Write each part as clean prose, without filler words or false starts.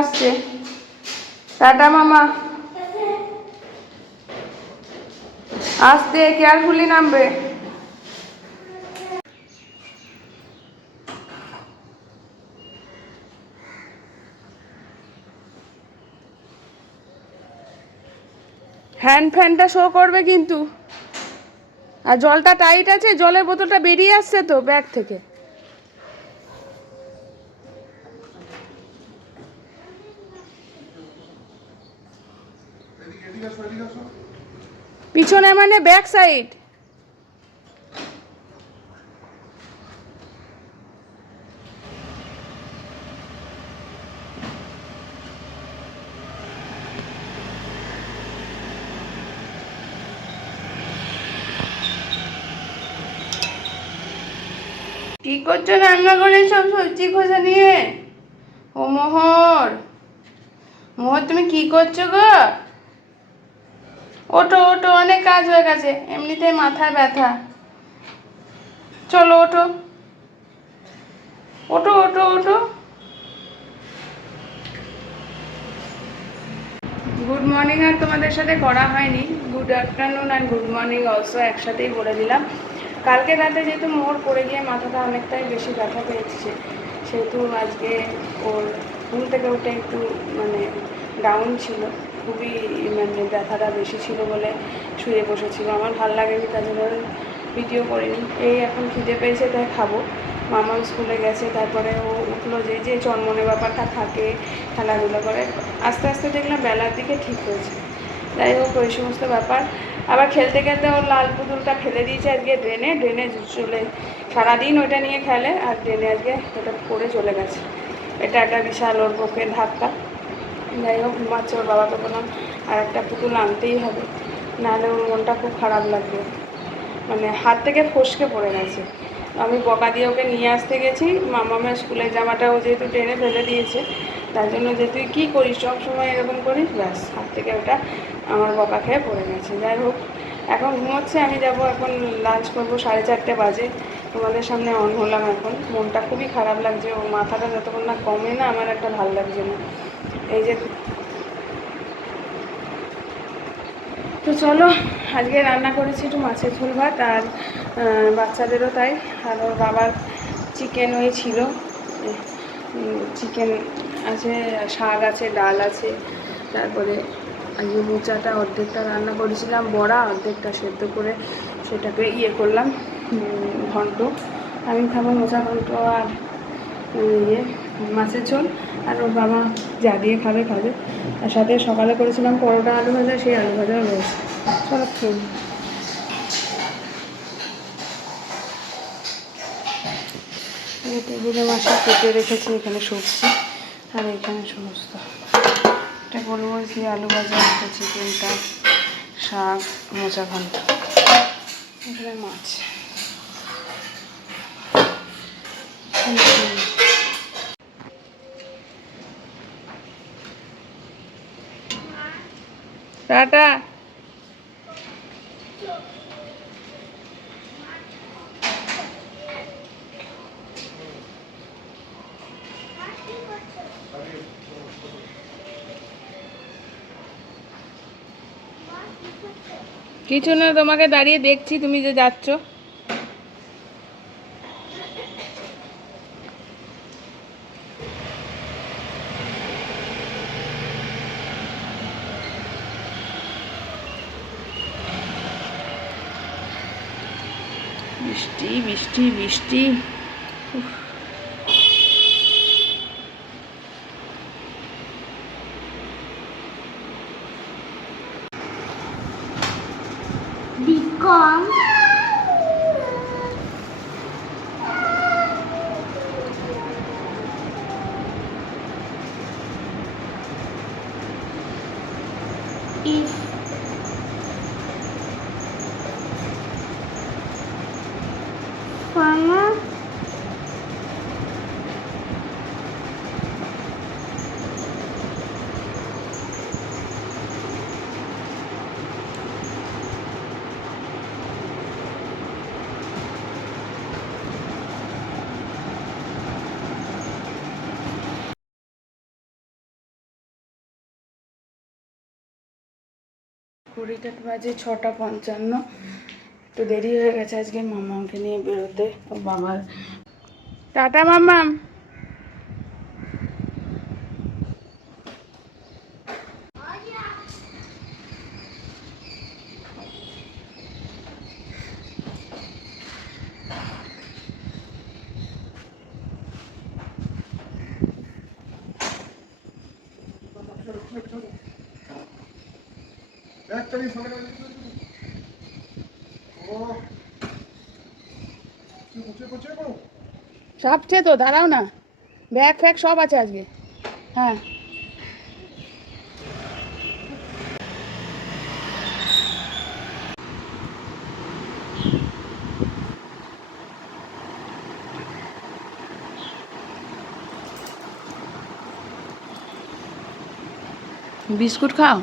আসছে। টাটা মামা, আসতে কেয়ারফুলি নামবে। হ্যান্ড ফ্যানটা শো করবে কিন্তু। আর জলটা টাইট আছে, জলের বোতলটা বেরিয়ে আসছে তো ব্যাগ থেকে। পিছনে মানে ব্যাক সাইড। কি করছো রান্না করে সব সবজি খোসা নিয়ে? ও মোহর, মোহর তুমি কি করছো গো? ওঠো ওঠো, অনেক কাজ হয়ে গেছে, এমনিতেই মাথায় ব্যথা। চলো ওঠো ওঠো ওঠো ওঠো। গুড মর্নিং আর তোমাদের সাথে করা হয়নি, গুড আফটারনুন আর গুড মর্নিং অলসো একসাথেই বলে দিলাম। কালকে রাতে যেহেতু মোড় পড়ে গিয়ে মাথাটা অনেকটাই বেশি ব্যথা পেয়েছে, সেহেতু আজকে ওর ঘুম থেকে উঠে একটু মানে ডাউন ছিল, খুবই মানে ব্যথাটা বেশি ছিল বলে শুয়ে বসেছিল। আমার ভাল লাগেনি, তার জন্য ভিডিও করিনি। এই এখন খিদে পেয়েছে তাই খাবো। মামা স্কুলে গেছে, তারপরে ও উঠলো, যে যে চনমনে ব্যাপারটা থাকে, খেলাধুলো করে, আস্তে আস্তে দেখলাম বেলার দিকে ঠিক হয়েছে। যাই হোক, ওই সমস্ত ব্যাপার। আবার খেলতে খেলতে ওর লাল পুতুলটা ফেলে দিয়েছে আজকে ড্রেনে, ড্রেনে চলে সারাদিন ওইটা নিয়ে খেলে, আর ড্রেনে আজকে ওটা পড়ে চলে গেছে। এটা একটা বিশাল ওর পক্ষে ধাক্কা। যাই হোক, ঘুমাচ্ছে। ওর বাবাকে বললাম আর একটা পুতুল আনতেই হবে, নাহলে ওর মনটা খুব খারাপ লাগবে। মানে হাত থেকে ফসকে পড়ে গেছে। আমি বকা দিয়ে ওকে নিয়ে আসতে গেছি, মামামের স্কুলের জামাটা ও যেহেতু ট্রেনে ফেলে দিয়েছে, তার জন্য যে তুই কী করিস, সব সময় এরকম করিস, ব্যাস হাত থেকে ওটা আমার বকা খেয়ে পড়ে গেছে। যাই হোক, এখন ঘুমোচ্ছে, আমি যাব এখন লাঞ্চ করবো, 4:30 বাজে। তোমাদের সামনে অন হলাম এখন। মনটা খুবই খারাপ লাগছে, ও মাথাটা যতক্ষণ না কমে না আমার একটা ভালো লাগছে না। এই যে, তো চলো, আজকে রান্না করেছি একটু মাছের ঝোল ভাত, আর বাচ্চাদেরও তাই। আর ওর বাবার চিকেন ওই ছিল, চিকেন আছে, শাক আছে, ডাল আছে, তারপরে আজকে মোচাটা অর্ধেকটা রান্না করেছিলাম বড়া, অর্ধেকটা সেদ্ধ করে সেটাকে ইয়ে করলাম ঘন্ট। আমি খাবো মোচা ঘন্ট আর ইয়ে মাছের ঝোল, আর ওর বাবা যা দিয়ে খাবে খাবে। আর সাথে সকালে করেছিলাম পরোটা আলু ভাজা, সেই আলু ভাজাও রয়েছে। চলো খেয়ে নিই। টেবিলে মাসে কেটে রেখেছি, এখানে সবজি আর এখানে সমস্ত এটা গোলমরিচ দিয়ে আলু ভাজা, চিকেনটা, শাক, মোচা ঘন্ট, এখানে মাছ। টাটা। কিছু না, তোমাকে দাঁড়িয়ে দেখছি তুমি যে যাচ্ছ। বৃষ্টি বৃষ্টি বৃষ্টি। Become if farmer ঘড়িটা বাজে 6:55। একটু দেরি হয়ে গেছে আজকে মামাকে নিয়ে বেরোতে। ও বাবার টাটা মাম্মাম। সবচেয়ে তো দাঁড়াও না, ব্যাগ ফ্যাগ সব আছে আজকে। হ্যাঁ বিস্কুট খাও।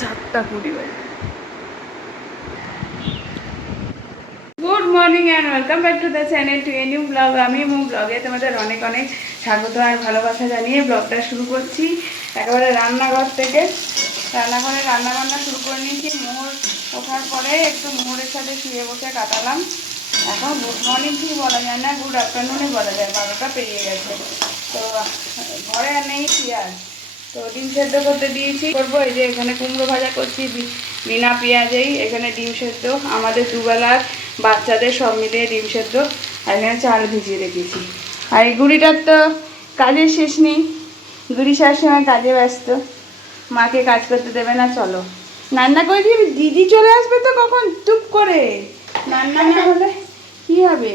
সাতটা 20 বাজে। Good morning and welcome back to the channel to a new blog. আমি ব্লগে তোমাদের অনেক অনেক স্বাগত আর ভালোবাসা জানিয়ে ব্লগটা শুরু করছি একেবারে রান্নাঘর থেকে। রান্নাঘরে রান্নাবান্না শুরু করে নিয়েছি। মোহর ওঠার পরে একটু মোহরের সাথে শুয়ে বসে কাটালাম। এখন গুড মর্নিং ঠিক বলা যায় না, গুড আফটারনুনই বলা যায়, 12টা পেরিয়ে গেছে। তো ঘরে আর নেই পেঁয়াজ, তো ডিম সেদ্ধ করতে দিয়েছি। করবো এই যে এখানে কুমড়ো ভাজা করছি বিনা পেঁয়াজেই। এখানে ডিম সেদ্ধ, আমাদের দুবেলার বাচ্চাদের সব মিলিয়ে ডিম সেদ্ধ, আর এখানে চাল ভিজিয়ে রেখেছি। আর এই গুড়িটার তো কাজের শেষ নেই, গুড়ি সবসময় কাজে ব্যস্ত, মাকে কাজ করতে দেবে না। চলো রান্না করে দিবি, দিদি চলে আসবে তো কখন টুপ করে, রান্না না হলে কী হবে?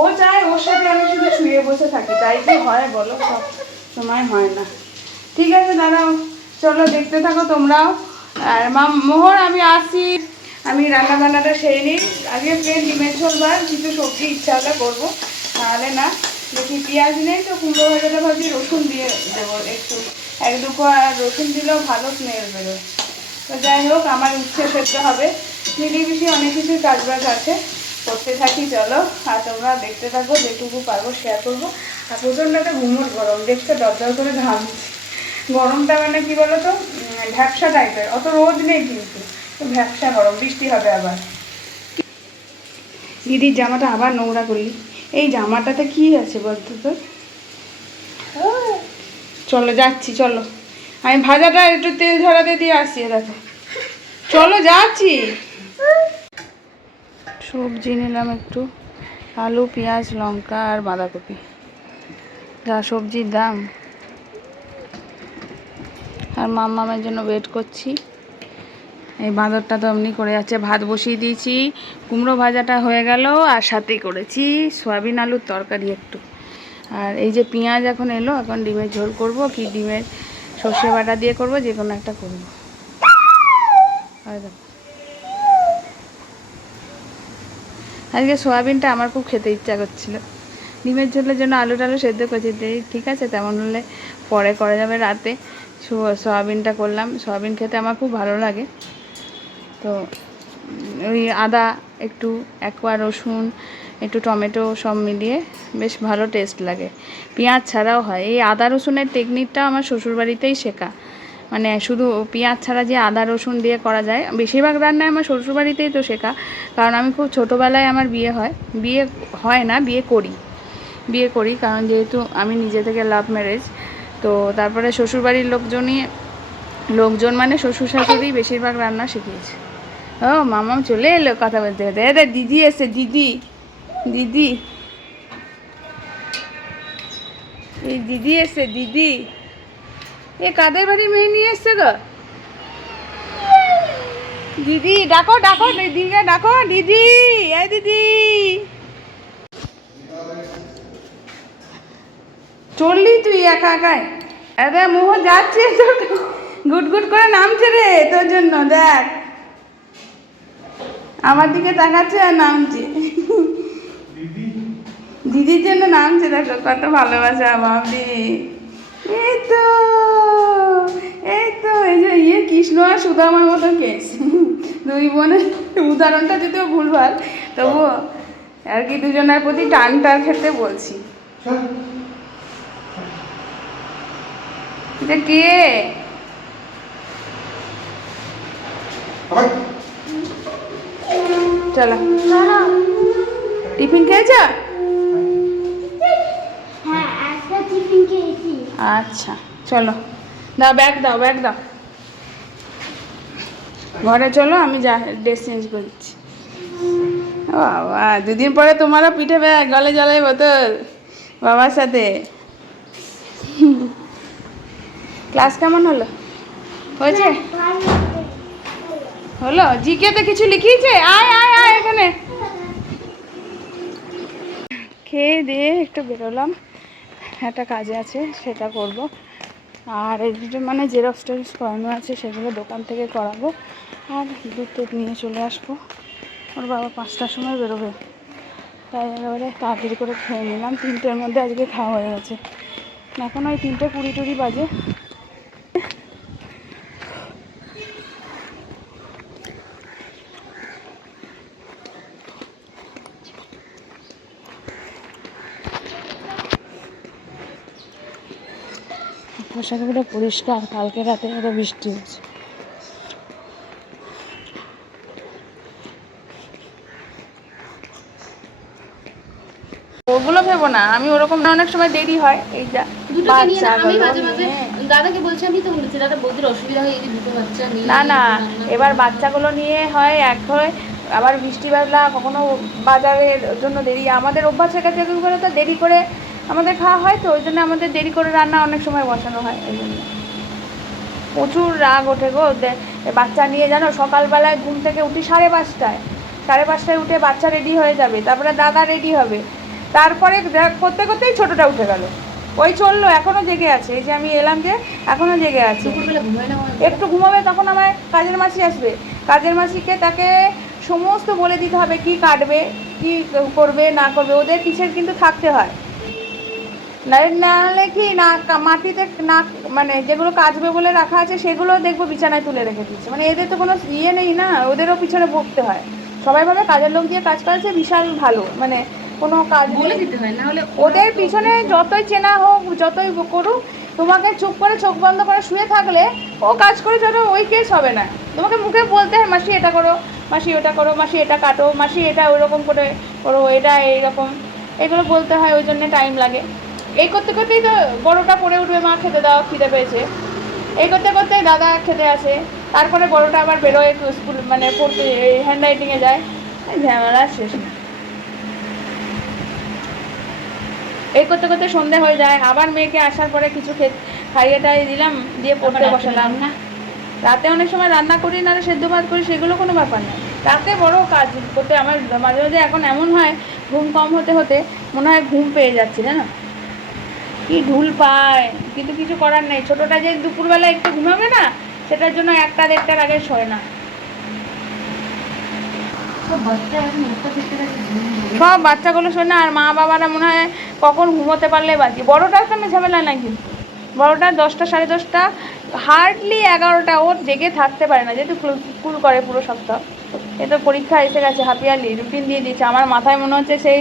ও চায় ওর সাথে আমি শুধু শুয়ে বসে থাকি, তাই কি হয় বলো? সব সময় হয় না। ঠিক আছে দাঁড়াও, চলো দেখতে থাকো তোমরাও। আর মোহর আমি আসছি, আমি রান্নাবান্নাটা সেরে নিই। আজকে প্লেন ডিমের ঝোল বা কিছু সবজি ইচ্ছা হলে করবো, নাহলে না। দেখি পেঁয়াজ নেই তো কুমড়ো ভাজাটা ভাবছি রসুন দিয়ে দেবো একটু, 1-2 কোয়া রসুন দিলেও ভালো স্মেল বেরোয়। তো যাই হোক, আমার উচ্ছে সেদ্ধ হবে, মিলিয়ে অনেক কিছুই কাজবাজ আছে, করতে থাকি চলো। আর তোমরা দেখতে থাকো, যেটুকু পারবো শেয়ার করবো। আর প্রচণ্ড একটা ঘুমোট গরম, দেখতে দরদর করে ঘামছি। গরমটা মানে কি বলো তো, ভ্যাপসা টাইপের, অত রোদ নেই কিন্তু ভ্যাপসা গরম, বৃষ্টি হবে আবার। দিদির জামাটা আবার নোংরা করলি, এই জামাটাতে কি আছে বলতো তোর? চলো যাচ্ছি, চলো আমি ভাজাটা একটু তেল ঝরাতে দিয়ে আসছি। দেখো চলো যাচ্ছি। সবজি নিলাম একটু, আলু পেঁয়াজ লঙ্কা আর বাঁধাকপি, যা সবজির দাম। আর মামামের জন্য ওয়েট করছি। এই বাঁদরটা তো এমনি করে যাচ্ছে। ভাত বসিয়ে দিয়েছি, কুমড়ো ভাজাটা হয়ে গেল, আর সাথেই করেছি সয়াবিন আলুর তরকারি একটু। আর এই যে পেঁয়াজ এখন এলো, এখন ডিমের ঝোল করব, কি ডিমের সর্ষে বাটা দিয়ে করব, যে কোনো একটা করবো। আজকে সয়াবিনটা আমার খুব খেতে ইচ্ছা করছিল, ডিমের ঝোলের জন্য আলু টালু সেদ্ধ করছি। ঠিক আছে, তেমন হলে পরে করা যাবে রাতে। সয়াবিনটা করলাম, সয়াবিন খেতে আমার খুব ভালো লাগে। তো ওই আদা একটু, 1 কোয়া রসুন, একটু টমেটো সব মিলিয়ে বেশ ভালো টেস্ট লাগে। পেঁয়াজ ছাড়াও হয়। এই আদা রসুনের টেকনিকটা আমার শ্বশুরবাড়িতেই শেখা, মানে শুধু পেঁয়াজ ছাড়া যে আদা রসুন দিয়ে করা যায়। বেশিরভাগ রান্নায় আমার শ্বশুরবাড়িতেই তো শেখা, কারণ আমি খুব ছোটোবেলায় আমার বিয়ে হয় না, বিয়ে করি, কারণ যেহেতু আমি নিজে থেকে লাভ ম্যারেজ। তো তারপরে শ্বশুরবাড়ির লোকজন মানে শ্বশুর শাশুড়ি বেশিরভাগ রান্না শিখিয়েছে। ও মামাম চলে এলো কথা বলতে বলতে। দিদি এসে, দিদি এই দিদি এসে, দিদি এ কাদের বাড়ি মেয়ে নিয়ে এসছে গো? দিদি ডাকো, দিদিকে ডাকো, দিদি এই দিদি। চললি তুই একা একাই? এদের মোহ যাচ্ছে তোর, গুট করে নামছে রে তোর জন্য। দেখ আমার দিকে তাকাচ্ছে আর নামছে, দিদির জন্য নামছে। দেখো কত ভালোবাসা ভাবি। এই তো এই যে ইয়ে কি কৃষ্ণ আর সুদামার মতো কেস, দুই বোনের উদাহরণটা যদিও ভুলভাল, তবুও আর কি দুজনের প্রতি টানটার ক্ষেত্রে বলছি। এটা কে? চলো, টিফিন খেয়েছ? হ্যাঁ, একটা টিফিন খেয়েছি। আচ্ছা চলো, দাও ব্যাগ, দাও ব্যাগ দাও, ঘরে চলো, আমি যা ড্রেস চেঞ্জ করে দিচ্ছি। বাবা, দুদিন পরে তোমারও পিঠে ব্যাগ, গলে জলের বোতল বাবার সাথে। ক্লাস কেমন হলো? হয়েছে? হলো? জিকেতে কিছু লিখিয়েছে? আয় আয় আয় এখানে। খেয়ে দিয়ে একটু বেরোলাম, একটা কাজে আছে সেটা করব, আর এই যে মানে জেরক্স টেরক্স করানো আছে সেগুলো দোকান থেকে করাবো, আর দুধ টুধ নিয়ে চলে আসবো। ওর বাবা 5টার সময় বেরোবে, তাই একেবারে তাড়াতাড়ি করে খেয়ে নিলাম। 3টের মধ্যে আজকে খাওয়া হয়ে গেছে, এখন ওই 3:20 বাজে। পোশাকগুলো পরিষ্কার, কালকে রাতে এত বৃষ্টি হয়েছে। ওগুলো ভেবো না, আমি ওরকম না, অনেক সময় দেরি হয়। এই যা দুটোকে নিয়ে না, আমি বাচ্চাগুলো মাঝে মাঝে নিয়ে। দাদাকে বলছি, আমি তো বলেছি দাদা বৌদির অসুবিধা হয়, এই যে দুটো বাচ্চা নিয়ে না না, রান্না এবার করতে। বাচ্চাগুলো নিয়ে হয় এক হয়, আবার বৃষ্টিবেলা কখনো বাজারের জন্য দেরি, আমাদের অভ্যাস হয়ে গেছে এগুলো তো দেরি করে আমাদের খাওয়া হয়, তো ওই জন্য আমাদের দেরি করে রান্না অনেক সময় বসানো হয়। ওই জন্য প্রচুর রাগ ওঠে গো। বাচ্চা নিয়ে জানো, সকালবেলায় ঘুম থেকে উঠি 5:30, 5:30 উঠে বাচ্চা রেডি হয়ে যাবে, তারপরে দাদা রেডি হবে, তারপরে করতে করতেই ছোটোটা উঠে গেল, ওই চললো, এখনও জেগে আছে। এই যে আমি এলাম যে এখনও জেগে আছে, দুপুরবেলা ঘুমায় না আমার। একটু ঘুমাবে, তখন আমার কাজের মাসি আসবে, কাজের মাসিকে তাকে সমস্ত বলে দিতে হবে কি কাটবে, কি করবে না করবে, ওদের পিছের কিন্তু থাকতে হয়, নাহলে কি না মাটিতে না, মানে যেগুলো কাচবে বলে রাখা আছে সেগুলো দেখবো বিছানায় তুলে রেখে দিচ্ছে, মানে এদের তো কোনো ইয়ে নেই না, ওদেরও পিছনে ভুগতে হয়। সবাই ভাবে কাজের লোক দিয়ে কাজ করাচ্ছে বিশাল ভালো, মানে কোনো কাজ বলে দিতে হয়, না হলে ওদের পিছনে যতই চেনা হোক যতই করুক, তোমাকে চুপ করে চোখ বন্ধ করে শুয়ে থাকলে ও কাজ করে যাবে, ওই কেস হবে না। তোমাকে মুখে বলতে হয় মাসি এটা করো, মাসি ওটা করো, মাসি এটা কাটো, মাসি এটা ওইরকম করে করো, এটা এইরকম, এগুলো বলতে হয়, ওই জন্য টাইম লাগে। এই করতে করতেই তো বড়োটা পড়ে উঠবে, মা খেতে দাও, খিদে পেয়েছে, এই করতে করতেই দাদা খেতে আসে, তারপরে বড়োটা আবার বেরোয় একটু স্কুল মানে পড়তে, হ্যান্ড রাইটিংয়ে যায়, ঝামেলা শেষ না। এই করতে করতে সন্ধে হয়ে যায়, আবার মেয়েকে আসার পরে কিছু খাইয়ে টাইয়ে দিলাম, দিয়ে পড়তে বসালাম। না রাতে অনেক সময় রান্না করি, না সেদ্ধ ভাত করি, সেগুলো কোনো ব্যাপার না, রাতে বড় কাজ করতে আমার মাঝে মাঝে এখন এমন হয়, ঘুম কম হতে হতে মনে হয় ঘুম পেয়ে যাচ্ছি, জানো কি ঢুল পায়, কিন্তু কিছু করার নেই। ছোটোটা যে দুপুরবেলা একটু ঘুমাবে না, সেটার জন্য 1টা-1:30টার আগে শোয় না। সব বাচ্চা এখন একটা থেকে সব বাচ্চাগুলো শোয় না, আর মা বাবারা মনে হয় কখন ঘুমোতে পারলে বাকি। বড়োটার সামনে ঝামেলা নাই, কিন্তু বড়োটা 10টা 10:30, হার্ডলি 11টা, ওর জেগে থাকতে পারে না, যেহেতু স্কুল করে পুরো সপ্তাহ। এ তো পরীক্ষা এসে গেছে, হাফিয়ারলি রুটিন দিয়ে দিয়েছে, আমার মাথায় মনে হচ্ছে সেই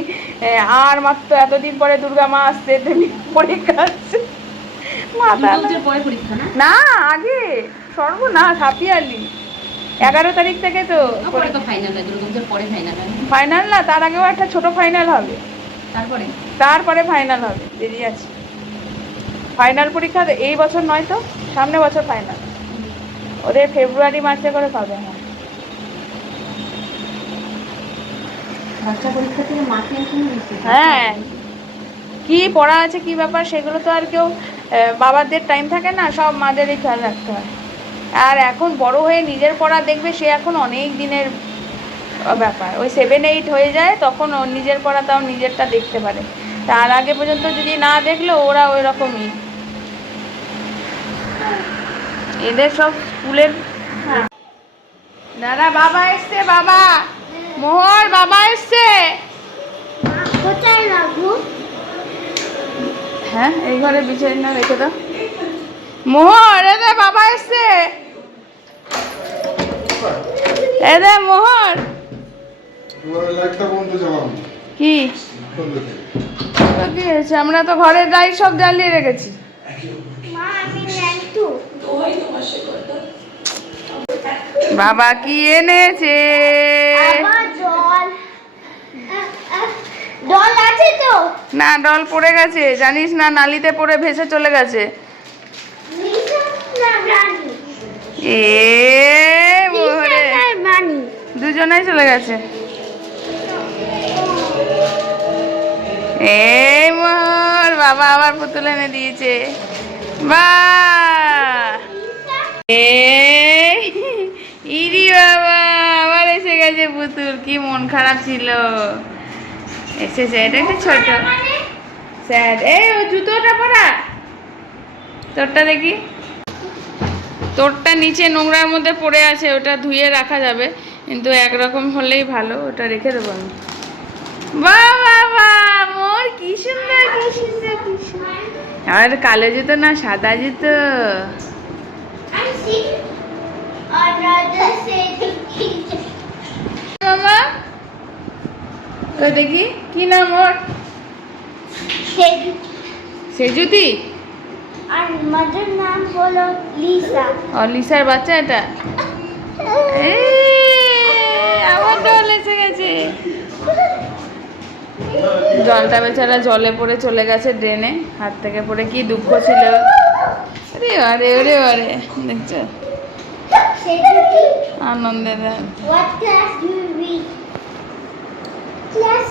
আর মাত্র এতদিন পরে দুর্গা মা আসছে, তেমনি পরীক্ষা আসছে মাথা। পরে পরীক্ষা না, না আগে, সর্বনাশ, হাফিয়ারলি 11 তারিখ থেকে তো পরে তো ফাইনাল হয়, দুর্গাপূজার পরে ফাইনাল হয়। ফাইনাল না, তার আগেও একটা ছোট ফাইনাল হবে, তারপরে ফাইনাল হবে, দেরি আছে। ফাইনাল পরীক্ষা এই বছর নয় তো, সামনে বছর ফাইনাল, ওদের ফেব্রুয়ারি মার্চে করে পাবে। হ্যাঁ, বাচ্চা পরীক্ষা থেকে মাকে এখন হ্যাঁ, কী পড়া আছে কী ব্যাপার সেগুলো তো আর কেউ বাবাদের টাইম থাকে না, সব মাদেরই খেয়াল রাখতে হয়। আর এখন বড় হয়ে নিজের পড়া দেখবে, সে এখন অনেক দিনের ব্যাপার, ওই 7-8 হয়ে যায়, তখন ওর নিজের পড়া তাও নিজেরটা দেখতে পারে, তার আগে পর্যন্ত যদি না দেখলো ওরা ওই রকমই, এদের সব স্কুলের। দাদা বাবা এসছে, বাবা মোহর বাবা এসছে। কোথায় রাখবো? হ্যাঁ, এই ঘরে বিছানা রেখে দাও। মোহর এদের বাবা এসছে। এ দে মোহর লাইটটা বন্ধ চালাম কি তো কি হয়েছে? আমরা তো ঘরের লাইট সব জ্বালিয়ে রেখেছি। মা আমি ল্যান্টু বাবা কি এনেছে? আবার জল জল আছে তো না, ডল পড়ে গেছে, জানিস না, নালিতে পড়ে ভেসে চলে গেছে। লিসা না রানী এ মোহরে লিসা না রানী দুজনেই চলে গেছে। এই মোহর বাবা আবার পুতুল এনে দিয়েছে। বাহ! এই ইরি বাবা আবার এসে গেছে পুতুল, কি মন খারাপ ছিল। এসেছে, এটা একটা ছোট স্যাড। এই ও জুতোটা পরা, তোরটা দেখি। তোরটা নিচে নোংরার মধ্যে পড়ে আছে, ওটা ধুয়ে রাখা যাবে, কিন্তু একরকম হলেই ভালো, ওটা রেখে দেবো আমি। বাহ বাহ বাহ, মোর কি সুন্দর কি সুন্দর কি সুন্দর। আর কালো জুতো না সাদা জুতো। I see another city. মামা কই দেখি কি নাম ওর? সেজুতি। আর মাদার নাম হলো লিসা ও লিসার বাচ্চা এটা। এই আমার ডল এসে গেছে। জলটা বেচারা জলে পড়ে চলে গেছে ড্রেনে, হাত থেকে পড়ে, কি দুঃখ ছিল। আরে আরে ওরে আরে, দেখছো সেজুতি আনন্দে দেন। what class do you read class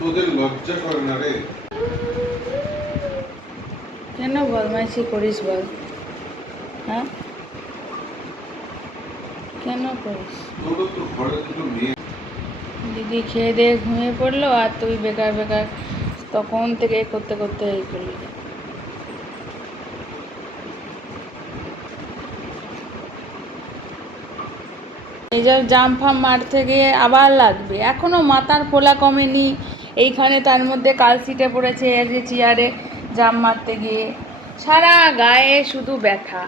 তোদের লজ্জা করে না রে? কেন বদমাইশি করিস বল? হ্যাঁ কেন করিস? তোদের তো ঘরে দুটো মেয়ে। দিদি খেয়ে দিয়ে ঘুমিয়ে পড়লো, আর তুই বেকার বেকার তখন থেকে করতে করতে এই করলি। এই যে জাম ফাম মারতে গিয়ে আবার লাগবে, এখনো মাথার ফোলা কমেনি, এইখানে তার মধ্যে কালসিটে পড়েছে এই যে চেয়ারে জাম মারতে গিয়ে, সারা গায়ে শুধু ব্যথা।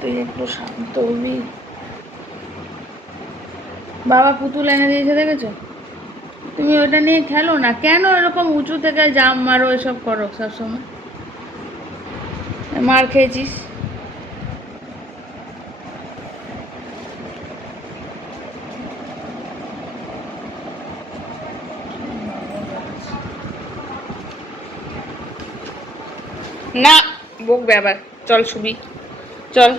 তুই একটু শান্ত হবি। বাবা পুতুল এনে দিয়েছে দেখেছো? তুমি ওটা নিয়ে খেলো না, কেন এরকম উঁচু থেকে জাম মারো, এসব করো সবসময়? মার খেয়েছিস। না বকবে আবার, চল শুবি, চল।